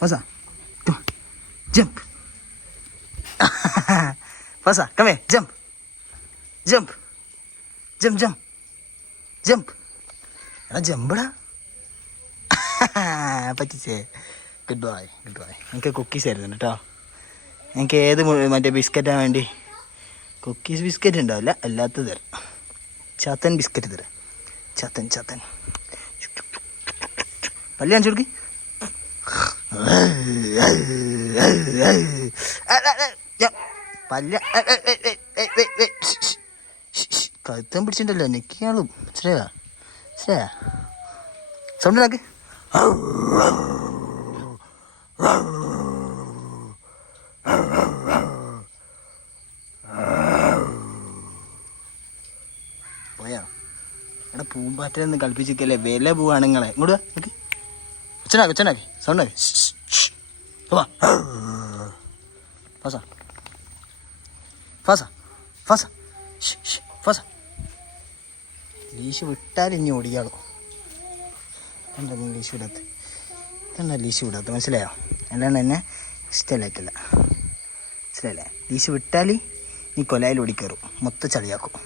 Fasa. Come on. Jump. Fasa, come here. Jump. Jump. Jump, jump. Jump. എടാ ജമ്പടാ. പറ്റിച്ചേ. Good boy, good boy. എനിക്ക് cookies ആയിരുന്നു കേട്ടോ. എനിക്ക് ഏത് മറ്റേ ബിസ്ക്കറ്റാണ് വേണ്ടി? കുക്കീസ് ബിസ്ക്കറ്റ് ഉണ്ടാവില്ല, അല്ലാത്തത് തരാം. ചാത്തൻ ബിസ്ക്കറ്റ് തരാം. ചാത്തൻ ചാത്തൻ. പല്ല് കാണിച്ചു കൊടുക്കി. പല്ല് കഴുത്തം പിടിച്ചിട്ടുണ്ടല്ലോ, നെക്കിയാളും. ശരിയാ ശരിയാ. സൗണ്ട് ഉണ്ടാക്കി. പോയാ എടാ പൂമ്പാറ്റൊന്നും കളിപ്പിച്ചിരിക്കല്ലേ, വില പോവാണ് നിങ്ങളെ. ഇങ്ങോട്ട് നോക്കി. ഒച്ചനാക്കി ഒച്ചനാക്കി സൗണ്ട് ആക്കി. ഫാസ ഫാസ ഫാസ ഫാസ. ലീശ് വിട്ടാൽ ഇനി ഓടിയാളോ. എന്താ നീ ലീശ് വിടാത്ത? എന്താ ലീശ് വിടാത്ത? മനസ്സിലായോ? അല്ലാണ്ട് എന്നെ ഇഷ്ടമല്ലായിട്ടില്ല. മനസ്സിലായില്ലേ? ലീശ് വിട്ടാൽ നീ കൊലായിൽ ഓടിക്കയറും, മൊത്തം ചളിയാക്കും.